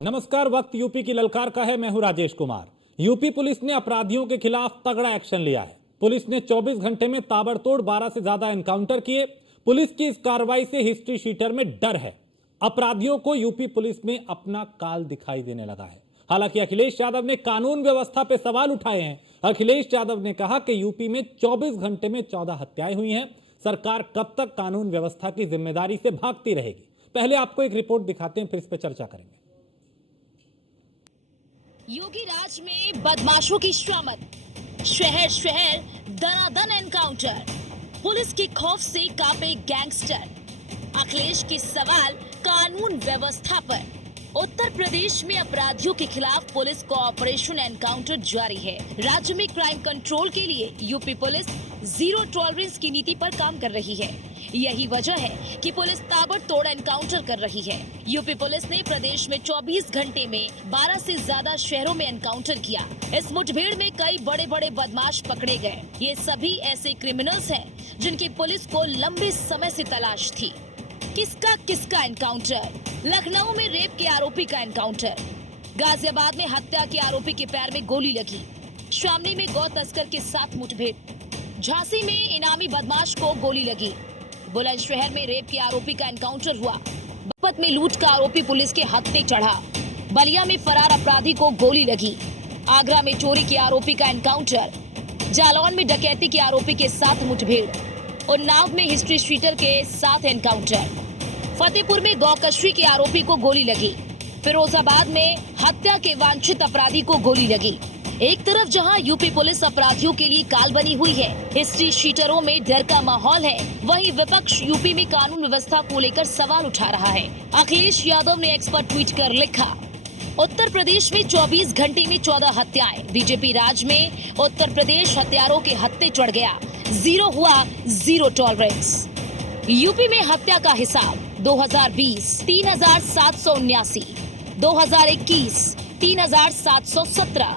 नमस्कार। वक्त यूपी की ललकार का है। मैं हूं राजेश कुमार। यूपी पुलिस ने अपराधियों के खिलाफ तगड़ा एक्शन लिया है। पुलिस ने 24 घंटे में ताबड़तोड़ 12 से ज्यादा एनकाउंटर किए। पुलिस की इस कार्रवाई से हिस्ट्री शीटर में डर है। अपराधियों को यूपी पुलिस में अपना काल दिखाई देने लगा है। हालांकि अखिलेश यादव ने कानून व्यवस्था पे सवाल उठाए हैं। अखिलेश यादव ने कहा कि यूपी में 24 घंटे में 14 हत्याएं हुई हैं। सरकार कब तक कानून व्यवस्था की जिम्मेदारी से भागती रहेगी? पहले आपको एक रिपोर्ट दिखाते हैं, फिर इस पर चर्चा करेंगे। योगी राज में बदमाशों की शामत, शहर शहर दनादन एनकाउंटर, पुलिस के खौफ से कांपे गैंगस्टर। अखिलेश के सवाल कानून व्यवस्था पर। उत्तर प्रदेश में अपराधियों के खिलाफ पुलिस को ऑपरेशन एनकाउंटर जारी है। राज्य में क्राइम कंट्रोल के लिए यूपी पुलिस जीरो टॉलरेंस की नीति पर काम कर रही है। यही वजह है कि पुलिस ताबड़तोड़ एनकाउंटर कर रही है। यूपी पुलिस ने प्रदेश में 24 घंटे में 12 से ज्यादा शहरों में एनकाउंटर किया। इस मुठभेड़ में कई बड़े बड़े बदमाश पकड़े गए। ये सभी ऐसे क्रिमिनल्स हैं जिनकी पुलिस को लंबे समय से तलाश थी। किसका किसका एनकाउंटर? लखनऊ में रेप के आरोपी का एनकाउंटर, गाजियाबाद में हत्या के आरोपी के पैर में गोली लगी, शामली में गौ तस्कर के साथ मुठभेड़, झांसी में इनामी बदमाश को गोली लगी, बुलंदशहर में रेप के आरोपी का एनकाउंटर हुआ, बागपत में लूट का आरोपी पुलिस के हत्थे चढ़ा, बलिया में फरार अपराधी को गोली लगी, आगरा में चोरी के आरोपी का एनकाउंटर, जालौन में डकैती के आरोपी के साथ मुठभेड़, उन्नाव में हिस्ट्री शीटर के साथ एनकाउंटर, फतेहपुर में गौकशी के आरोपी को गोली लगी, फिरोजाबाद में हत्या के वांछित अपराधी को गोली लगी। एक तरफ जहां यूपी पुलिस अपराधियों के लिए काल बनी हुई है, हिस्ट्री शीटरों में डर का माहौल है, वहीं विपक्ष यूपी में कानून व्यवस्था को लेकर सवाल उठा रहा है। अखिलेश यादव ने एक्स पर ट्वीट कर लिखा, उत्तर प्रदेश में 24 घंटे में 14 हत्याएं। बीजेपी राज में उत्तर प्रदेश हत्यारों के हत्थे चढ़ गया, जीरो हुआ जीरो टॉलरेंस। यूपी में हत्या का हिसाब 2020 3779, 2021 3717,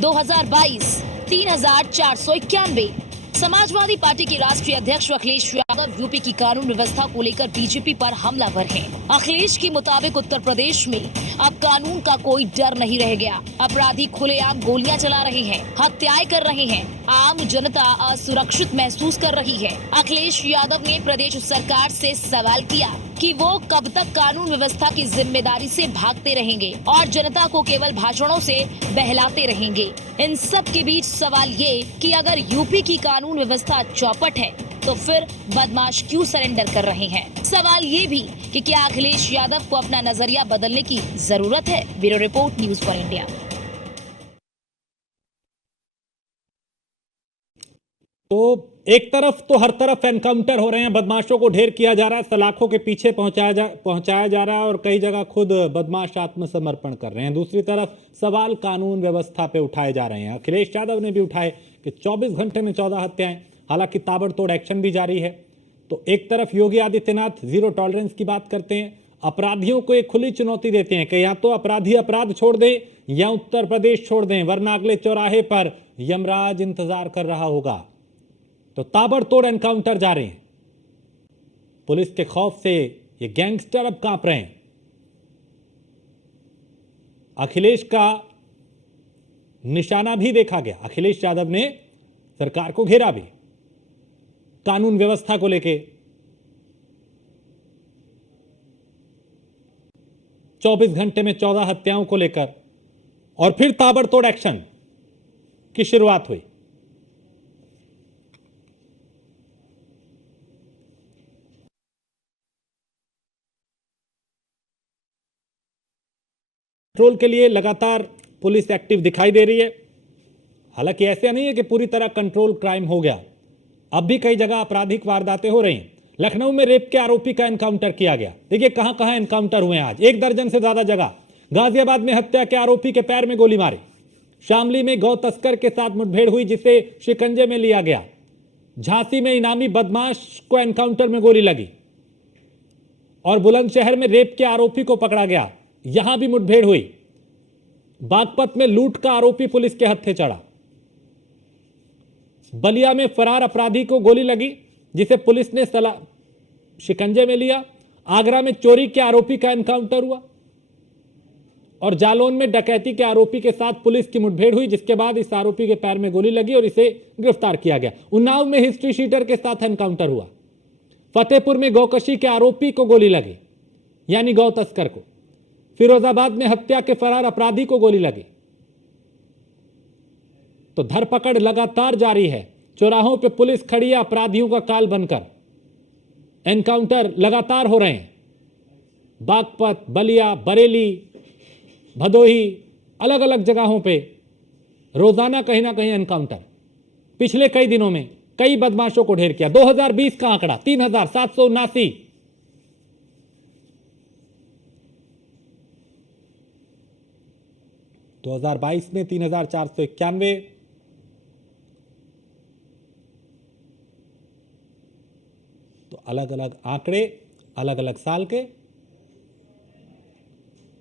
2022 3491। समाजवादी पार्टी के राष्ट्रीय अध्यक्ष अखिलेश यादव यूपी की कानून व्यवस्था को लेकर बीजेपी पर हमलावर हैं। अखिलेश के मुताबिक उत्तर प्रदेश में अब कानून का कोई डर नहीं रह गया। अपराधी खुलेआम गोलियां चला रहे हैं, हत्याएं कर रहे हैं, आम जनता असुरक्षित महसूस कर रही है। अखिलेश यादव ने प्रदेश सरकार से सवाल किया कि वो कब तक कानून व्यवस्था की जिम्मेदारी से भागते रहेंगे और जनता को केवल भाषणों से बहलाते रहेंगे। इन सब के बीच सवाल ये कि अगर यूपी की कानून व्यवस्था चौपट है तो फिर बदमाश क्यों सरेंडर कर रहे हैं? सवाल ये भी कि क्या अखिलेश यादव को अपना नजरिया बदलने की जरूरत है? Bureau report, news for India. तो एक तरफ तो हर तरफ एनकाउंटर हो रहे हैं, बदमाशों को ढेर किया जा रहा है, सलाखों के पीछे पहुंचाया जा रहा है और कई जगह खुद बदमाश आत्मसमर्पण कर रहे हैं। दूसरी तरफ सवाल कानून व्यवस्था पे उठाए जा रहे हैं। अखिलेश यादव ने भी उठाए कि 24 घंटे में 14 हत्याएं, हालांकि ताबड़तोड़ एक्शन भी जारी है। तो एक तरफ योगी आदित्यनाथ जीरो टॉलरेंस की बात करते हैं, अपराधियों को एक खुली चुनौती देते हैं कि या तो अपराधी अपराध छोड़ दें या उत्तर प्रदेश छोड़ दें, वरना अगले चौराहे पर यमराज इंतजार कर रहा होगा। तो ताबड़तोड़ एनकाउंटर जा रहे हैं। पुलिस के खौफ से ये गैंगस्टर अब कांप रहे हैं। अखिलेश का निशाना भी देखा गया। अखिलेश यादव ने सरकार को घेरा भी कानून व्यवस्था को लेके। 24 घंटे में 14 हत्याओं को लेकर और फिर ताबड़तोड़ एक्शन की शुरुआत हुई। कंट्रोल के लिए लगातार पुलिस एक्टिव दिखाई दे रही है। हालांकि ऐसा नहीं है कि पूरी तरह कंट्रोल क्राइम हो गया, अब भी कई जगह आपराधिक वारदातें हो रही हैं। लखनऊ में रेप के आरोपी का एनकाउंटर किया गया। देखिए कहां कहां एनकाउंटर हुए हैं आज, 1 दर्जन से ज्यादा जगह। गाजियाबाद में हत्या के आरोपी के पैर में गोली मारी, शामली में गौ तस्कर के साथ मुठभेड़ हुई जिसे शिकंजे में लिया गया, झांसी में इनामी बदमाश को एनकाउंटर में गोली लगी और बुलंदशहर में रेप के आरोपी को पकड़ा गया, यहां भी मुठभेड़ हुई। बागपत में लूट का आरोपी पुलिस के हत्थे चढ़ा, बलिया में फरार अपराधी को गोली लगी जिसे पुलिस ने शिकंजे में लिया, आगरा में चोरी के आरोपी का एनकाउंटर हुआ, और जालौन में डकैती के आरोपी के साथ पुलिस की मुठभेड़ हुई, जिसके बाद इस आरोपी के पैर में गोली लगी और इसे गिरफ्तार किया गया। उन्नाव में हिस्ट्री शीटर के साथ एनकाउंटर हुआ। फतेहपुर में गौकशी के आरोपी को गोली लगी, यानी गौ तस्कर को। फिरोजाबाद में हत्या के फरार अपराधी को गोली लगी। तो धरपकड़ लगातार जारी है। चौराहों पे पुलिस खड़ी है अपराधियों का काल बनकर। एनकाउंटर लगातार हो रहे हैं। बागपत, बलिया, बरेली, भदोही, अलग अलग जगहों पे रोजाना कहीं ना कहीं एनकाउंटर। पिछले कई दिनों में कई बदमाशों को ढेर किया। 2020 का आंकड़ा 3779, 2022 में 3491। तो अलग अलग आंकड़े, अलग अलग साल के,